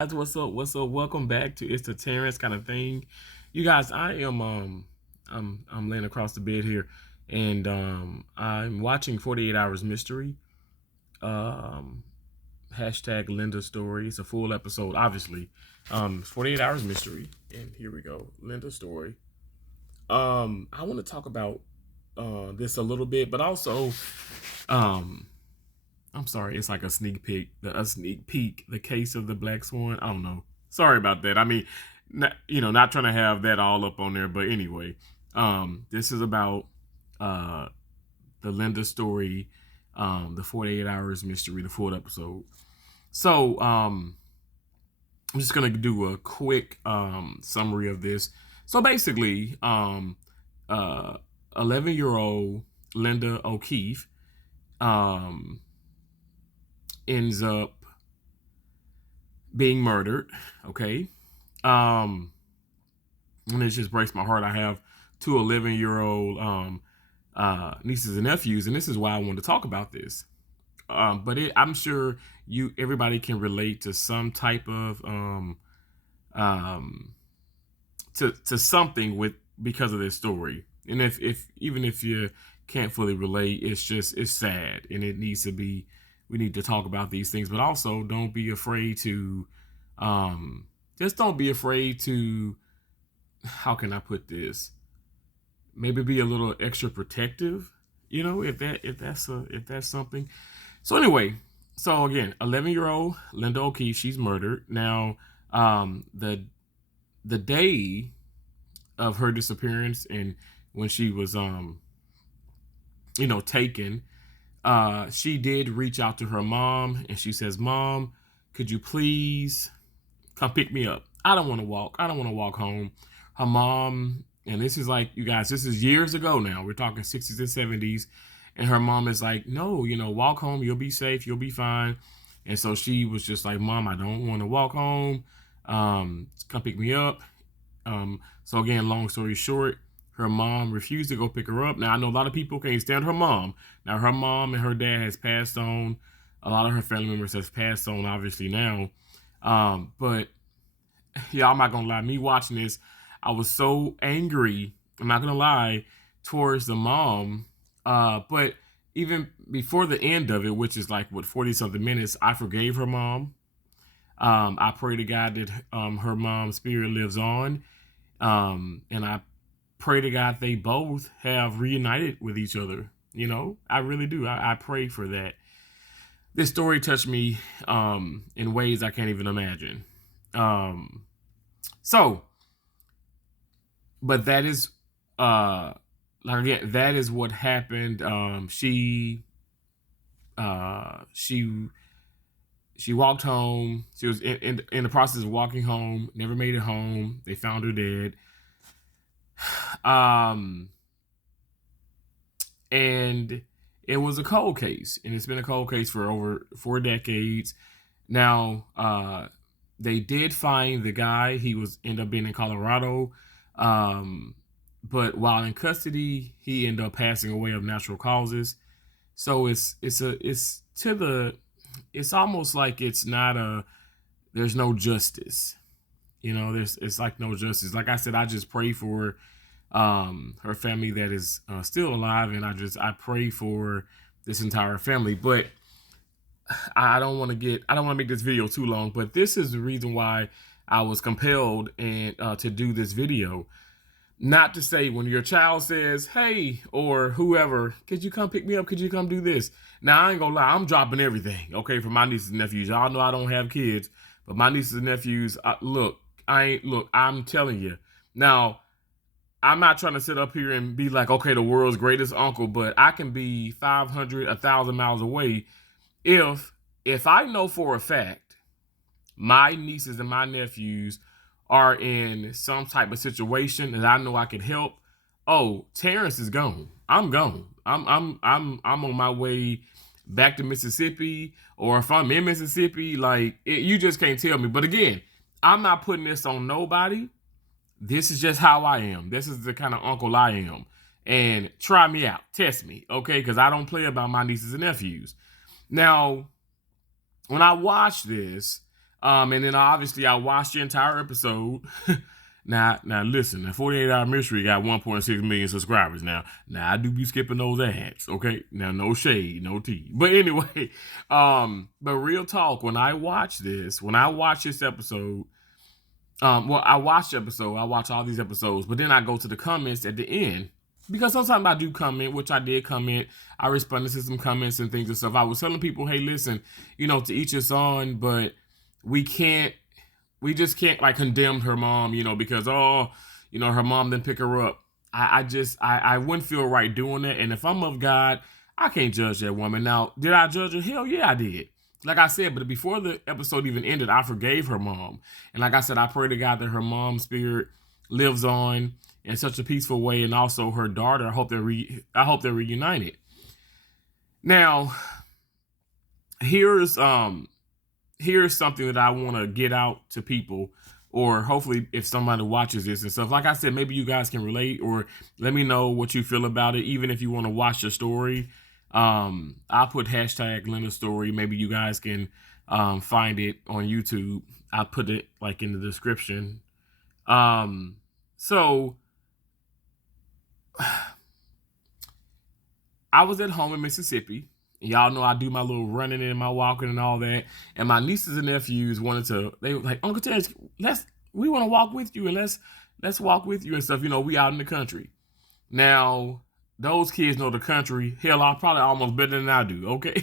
Guys, what's up? What's up? Welcome back to It's the Terrence kind of thing. You guys, I'm laying across the bed here and I'm watching 48 Hours Mystery. Um Hashtag Linda Story. It's a full episode, obviously. 48 Hours Mystery. And here we go. Linda Story. I want to talk about this a little bit, but also um I'm sorry, it's like a sneak peek. A sneak peek. The case of the Black Swan. I don't know. Sorry about that. I mean, not trying to have that all up on there, but anyway, this is about uh the Linda story, the 48 Hours Mystery, the full episode. So, I'm just gonna do a quick summary of this. So basically, 11-year-old Linda O'Keefe um ends up being murdered. Okay. Um, and it just breaks my heart. I have two 11-year-old nieces and nephews, and this is why I wanted to talk about this. I'm sure everybody can relate to some type of um, to something with because of this story. And if even if you can't fully relate, it's sad, and it needs to be. We need to talk about these things, but also don't be afraid to, um, just don't be afraid to. How can I put this? Maybe be a little extra protective. If that's something. So anyway, so again, 11-year-old Linda O'Keefe, she's murdered. Now, the day of her disappearance and when she was taken, she did reach out to her mom and she says, "Mom, could you please come pick me up? I don't want to walk. I don't want to walk home." Her mom, and this is like, you guys, this is years ago now. We're talking 60s and 70s. And her mom is like, "No, walk home. You'll be safe. You'll be fine." And so she was just like, "Mom, I don't want to walk home. Come pick me up." So again, long story short, her mom refused to go pick her up. Now I know a lot of people can't stand her mom. Now her mom and her dad has passed on. A lot of her family members has passed on, obviously now. But yeah, I'm not gonna lie. Me watching this, I was so angry. I'm not gonna lie towards the mom. But even before the end of it, which is like what 40 something minutes, I forgave her mom. I pray to God that her mom's spirit lives on. And I pray to God they both have reunited with each other. I really do. I pray for that. This story touched me in ways I can't even imagine. Um, so, but that is like again, that is what happened. She she walked home. She was in the process of walking home. Never made it home. They found her dead. Um, and it was a cold case, and it's been a cold case for over 4 decades now. They did find the guy. He was ended up being in Colorado, but while in custody, he ended up passing away of natural causes. So it's almost like it's not a there's no justice. There's it's like no justice. Like I said, I just pray for her family that is still alive, and I pray for this entire family. But I don't want to make this video too long, but this is the reason why I was compelled and to do this video. Not to say when your child says, "Hey," or whoever, "Could you come pick me up? Could you come do this?" Now I ain't gonna lie, I'm dropping everything. Okay, for my nieces and nephews. Y'all know I don't have kids, but my nieces and nephews, I'm telling you. Now I'm not trying to sit up here and be like, okay, the world's greatest uncle, but I can be 500, 1,000 miles away if I know for a fact my nieces and my nephews are in some type of situation that I know I can help. Oh, Terrence is gone. I'm gone. I'm on my way back to Mississippi, or if I'm in Mississippi, you just can't tell me. But again, I'm not putting this on nobody. This is just how I am. This is the kind of uncle I am. And try me out. Test me, okay? Because I don't play about my nieces and nephews. Now, when I watched this, And then obviously I watched the entire episode. Now listen, the 48 Hour Mystery got 1.6 million subscribers now. Now I do be skipping those ads, okay? Now no shade, no tea. But anyway, but real talk, when I watch this episode, well, I watch the episode, I watch all these episodes, but then I go to the comments at the end. Because sometimes I do comment, which I did comment. I responded to some comments and things and stuff. I was telling people, hey, listen, to each his own, but we just can't like condemn her mom, because her mom didn't pick her up. I wouldn't feel right doing that. And if I'm of God, I can't judge that woman. Now, did I judge her? Hell yeah, I did. Like I said, but before the episode even ended, I forgave her mom. And like I said, I pray to God that her mom's spirit lives on in such a peaceful way, and also her daughter. I hope they're reunited. Now, here's something that I want to get out to people, or hopefully if somebody watches this and stuff. Like I said, maybe you guys can relate, or let me know what you feel about it. Even if you want to watch the story, I'll put hashtag Linda's story. Maybe you guys can find it on YouTube. I'll put it like in the description. So I was at home in Mississippi. Y'all know I do my little running and my walking and all that. And my nieces and nephews they were like, Uncle Terrence, we want to walk with you, and let's walk with you and stuff. We out in the country. Now, those kids know the country. Hell, I probably almost better than I do. Okay.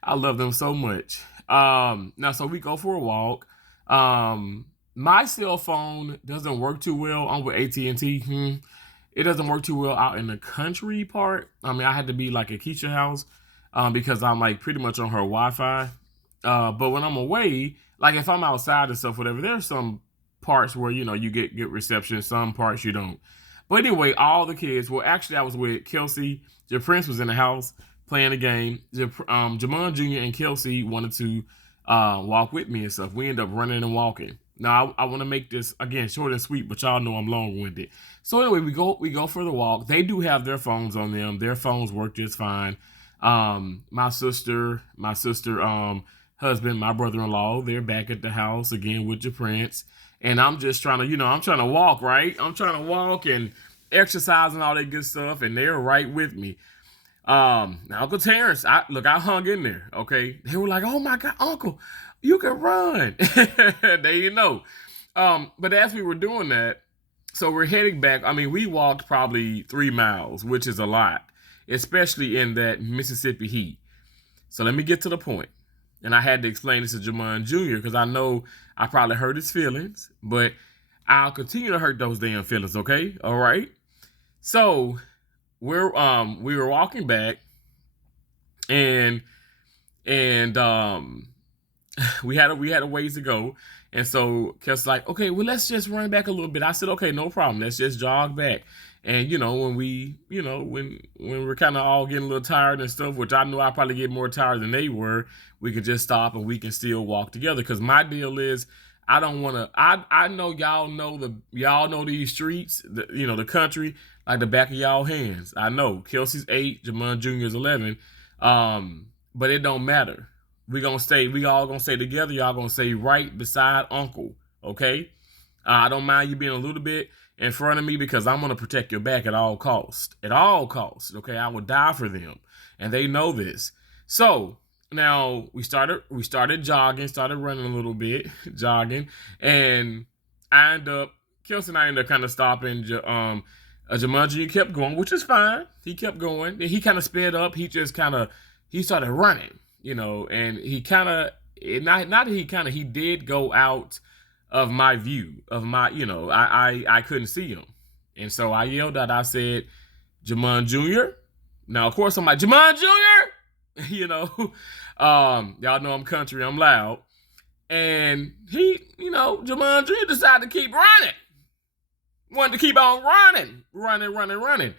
I love them so much. Now, so we go for a walk. My cell phone doesn't work too well. I'm with AT&T. It doesn't work too well out in the country part. I mean, I had to be like at Keisha's house because I'm like pretty much on her Wi-Fi. But when I'm away, like if I'm outside and stuff, whatever, there's some parts where, you get good reception. Some parts you don't. But anyway, all the kids, well, actually I was with Kelsey. The Prince was in the house playing the game. Jamon Jr. and Kelsey wanted to walk with me and stuff. We ended up running and walking. Now, I want to make this, again, short and sweet, but y'all know I'm long-winded. So anyway, we go for the walk. They do have their phones on them. Their phones work just fine. My sister, husband, my brother-in-law, they're back at the house again with the Prince. And I'm just trying to, I'm trying to walk, right? I'm trying to walk and exercise and all that good stuff, and they're right with me. Now, Uncle Terrence, I hung in there, okay? They were like, oh my God, Uncle, you can run. There you know. But as we were doing that, so we're heading back. I mean, we walked probably 3 miles, which is a lot, especially in that Mississippi heat. So let me get to the point. And I had to explain this to Jamon Jr. because I know I probably hurt his feelings, but I'll continue to hurt those damn feelings, okay? All right? So we were walking back, and we had a ways to go. And so Kelsey's like, okay, well, let's just run back a little bit. I said, okay, no problem. Let's just jog back. And, when we're kind of all getting a little tired and stuff, which I know I probably get more tired than they were, we could just stop and we can still walk together. Because my deal is, I don't want to, I know y'all know these streets, the country, like the back of y'all hands. I know Kelsey's 8, Jamon Jr. is 11. But it don't matter. We all gonna stay together. Y'all gonna stay right beside Uncle, okay? I don't mind you being a little bit in front of me because I'm gonna protect your back at all costs. At all costs, okay? I will die for them, and they know this. So now we started jogging, started running a little bit, jogging, and Kelsey and I ended up kind of stopping. Jumanji kept going, which is fine. He kept going. He kind of sped up. He started running. And he kind of, he did go out of my view, I couldn't see him. And so I yelled out, I said, Jamon Jr. Now, of course, I'm like, Jamon Jr. Y'all know I'm country, I'm loud. And he, Jamon Jr. decided to keep running. Wanted to keep on running.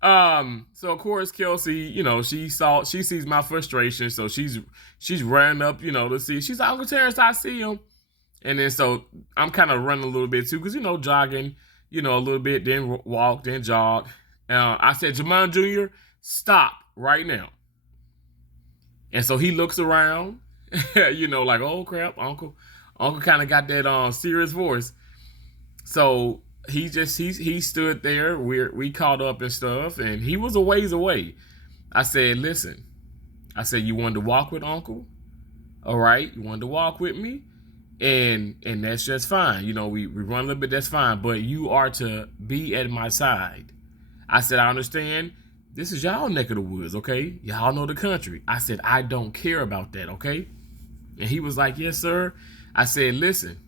So of course Kelsey, she sees my frustration, so she's running up, to see. She's like, Uncle Terrence, I see him. And then so I'm kind of running a little bit too, because jogging, a little bit, then walk, then jog. I said, Jamon Jr., stop right now. And so he looks around, Like, oh crap, Uncle kind of got that serious voice. So he stood there. We caught up and stuff, and he was a ways away. I said, listen, I said, you wanted to walk with Uncle? All right, you wanted to walk with me? And that's just fine. We run a little bit, that's fine. But you are to be at my side. I said, I understand. This is y'all neck of the woods, okay? Y'all know the country. I said, I don't care about that, okay? And he was like, yes, sir. I said, listen,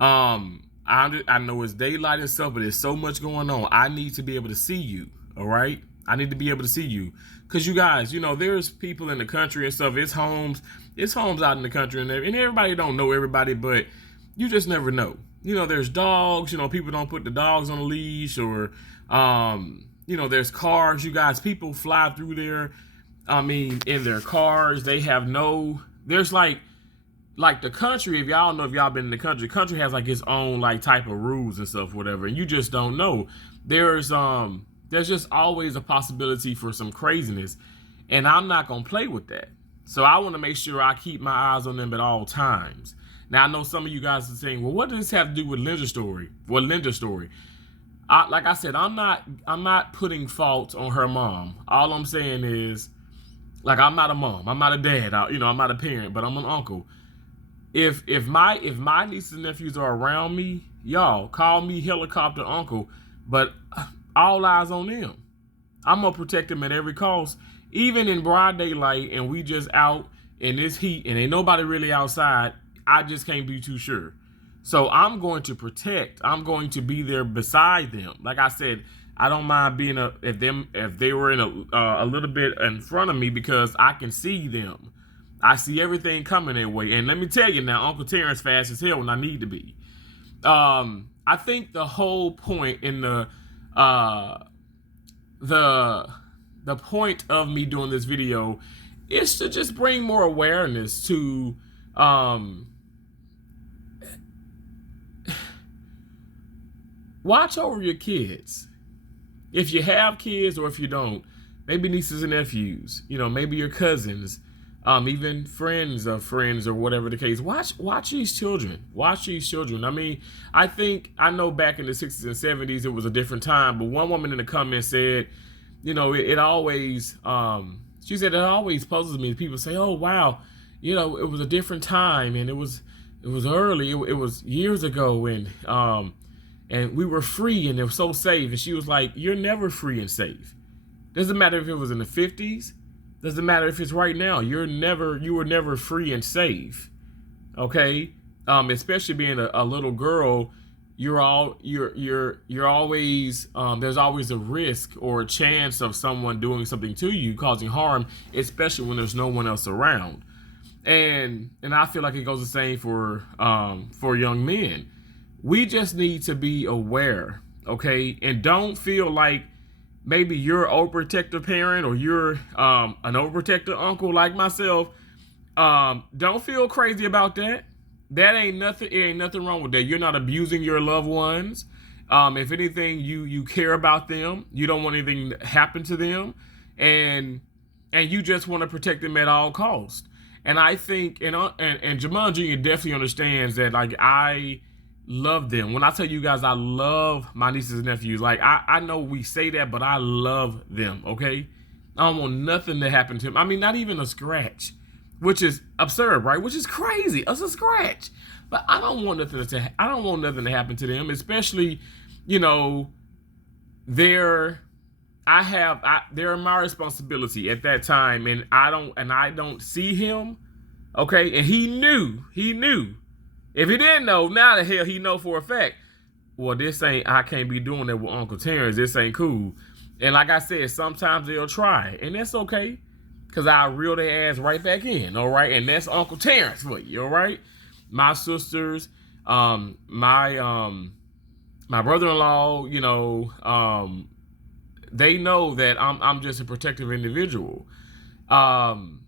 I know it's daylight and stuff, but there's so much going on. I need to be able to see you, all right? I need to be able to see you. Because you guys, there's people in the country and stuff. It's homes out in the country, and everybody don't know everybody, but you just never know. There's dogs, people don't put the dogs on a leash, or, there's cars. You guys, people fly through there. In their cars, they have there's like the country, if y'all know, if y'all been in the country has like its own like type of rules and stuff, whatever, and you just don't know. There's just always a possibility for some craziness, and I'm not gonna play with that. So I want to make sure I keep my eyes on them at all times. Now I know some of you guys are saying, well, what does this have to do with Linda's story? Well, Linda's story. Like I said, I'm not putting fault on her mom. All I'm saying is, like, I'm not a mom, I'm not a dad, I'm not a parent, but I'm an uncle. If my nieces and nephews are around me, y'all call me helicopter uncle, but all eyes on them. I'm gonna protect them at every cost, even in broad daylight, and we just out in this heat, and ain't nobody really outside. I just can't be too sure. So I'm going to protect. I'm going to be there beside them. Like I said, I don't mind being if they were in a little bit in front of me, because I can see them. I see everything coming their way. And let me tell you now, Uncle Terrence fast as hell when I need to be. I think the whole point in the point of me doing this video is to just bring more awareness to watch over your kids. If you have kids, or if you don't, maybe nieces and nephews, maybe your cousins, even friends of friends, or whatever the case. Watch these children. Watch these children. I know back in the 60s and 70s it was a different time, but one woman in the comments said, it always, she said, it always puzzles me. People say, oh wow, it was a different time, and it was early, it was years ago, and we were free, and it was so safe. And she was like, you're never free and safe. Doesn't matter if it was in the 50s. Doesn't matter if it's right now. You were never free and safe. Okay? Especially being a little girl, you're always there's always a risk or a chance of someone doing something to you, causing harm, especially when there's no one else around. And I feel like it goes the same for young men. We just need to be aware, okay? And don't feel like maybe you're an overprotective parent, or you're an overprotective uncle like myself. Don't feel crazy about that. That ain't nothing. It ain't nothing wrong with that. You're not abusing your loved ones. If anything, you care about them. You don't want anything to happen to them, and you just want to protect them at all costs. And I think, and Jamon Jr. definitely understands that. Like, I love them. When I tell you guys I love my nieces and nephews, like, I know we say that, but I love them, okay? I don't want nothing to happen to them. Not even a scratch, which is absurd, right? Which is crazy. It's a scratch. But I don't want nothing to happen to them, especially, they're my responsibility at that time, and I don't see him, okay? And he knew. If he didn't know, now the hell he know for a fact. Well, I can't be doing that with Uncle Terrence. This ain't cool. And like I said, sometimes they'll try, and that's okay, because I'll reel their ass right back in, all right? And that's Uncle Terrence for you, all right? My sisters, my brother-in-law, they know that I'm just a protective individual. And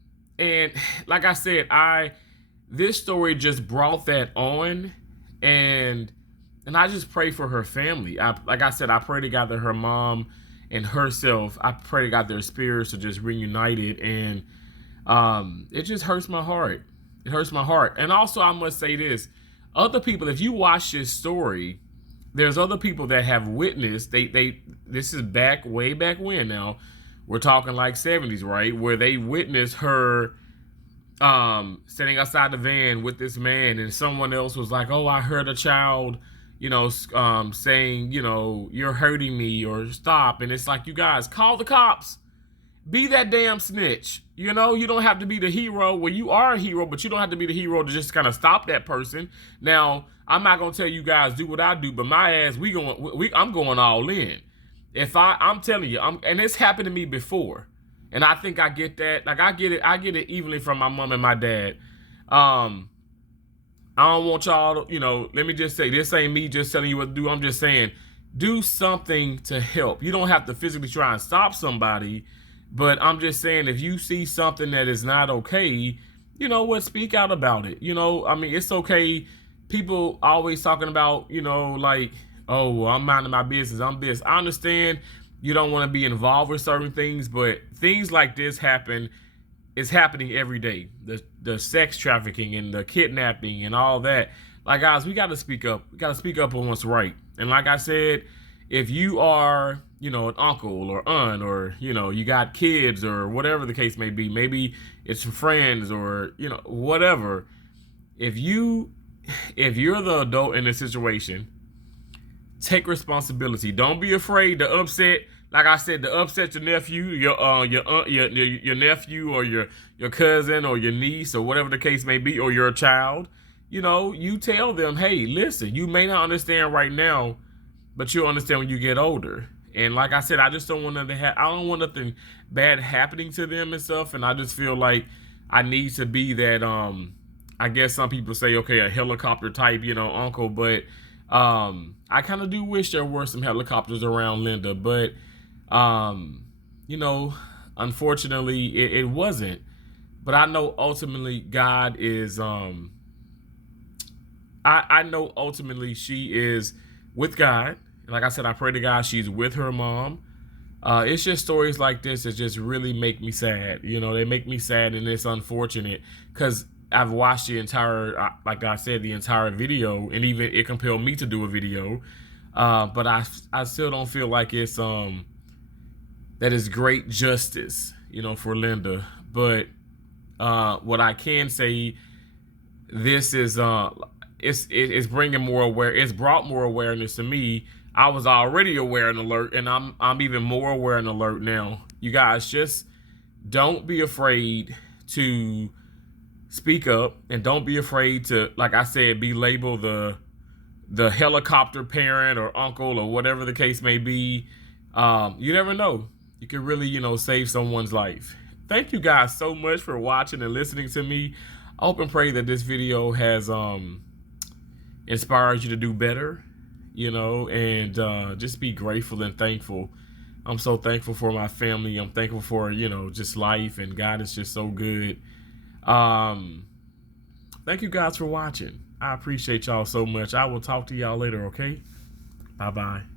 like I said, this story just brought that on, and I just pray for her family. Like I said, I pray to God that her mom and herself, I pray to God their spirits are just reunited, and It just hurts my heart. It hurts my heart. And also, I must say this: other people, if you watch this story, there's other people that have witnessed. This is back way back when. Now, we're talking like 70s, right? Where they witnessed her sitting outside the van with this man, and someone else was like, "Oh, I heard a child, saying, you're hurting me, or stop." And it's like, you guys, call the cops. Be that damn snitch. You don't have to be the hero. Well, you are a hero, but you don't have to be the hero to just kind of stop that person. Now, I'm not gonna tell you guys do what I do, but my ass, I'm going all in. I'm telling you, and it's happened to me before, and I think I get that. Like, I get it evenly from my mom and my dad. I don't want y'all to, let me just say, this ain't me just telling you what to do. I'm just saying, do something to help. You don't have to physically try and stop somebody, but I'm just saying, if you see something that is not okay, speak out about it. It's okay. People always talking about, like, oh, well, I'm minding my business. I'm this. I understand you don't want to be involved with certain things, but things like this happen. It's happening every day. The sex trafficking and the kidnapping and all that. Like, guys, we got to speak up. We got to speak up on what's right. And like I said, if you are, an uncle or aunt, or, you got kids or whatever the case may be, maybe it's friends or, whatever. If you're the adult in the situation, take responsibility. Don't be afraid to upset. Like I said, to upset your nephew, your nephew, or your cousin, or your niece, or whatever the case may be, or your child. You tell them, hey, listen, you may not understand right now, but you'll understand when you get older. And like I said, I just don't want I don't want nothing bad happening to them and stuff. And I just feel like I need to be that. I guess some people say, okay, a helicopter type, uncle, but I kind of do wish there were some helicopters around Linda, but unfortunately it wasn't. But I know ultimately God is I know ultimately she is with God. And like I said, I pray to God she's with her mom. It's just stories like this that just really make me sad. They make me sad, and it's unfortunate because I've watched the entire, like I said, the entire video, and even it compelled me to do a video. But I still don't feel like it's that is great justice, for Linda. But what I can say, this is it's bringing more it's brought more awareness to me. I was already aware and alert, and I'm even more aware and alert now. You guys, just don't be afraid to speak up, and don't be afraid to, like I said, be labeled the helicopter parent or uncle or whatever the case may be. You never know. You can really, save someone's life. Thank you guys so much for watching and listening to me. I hope and pray that this video has inspired you to do better, and just be grateful and thankful. I'm so thankful for my family. I'm thankful for, just life, and God is just so good. Thank you guys for watching. I appreciate y'all so much. I will talk to y'all later, okay? Bye-bye.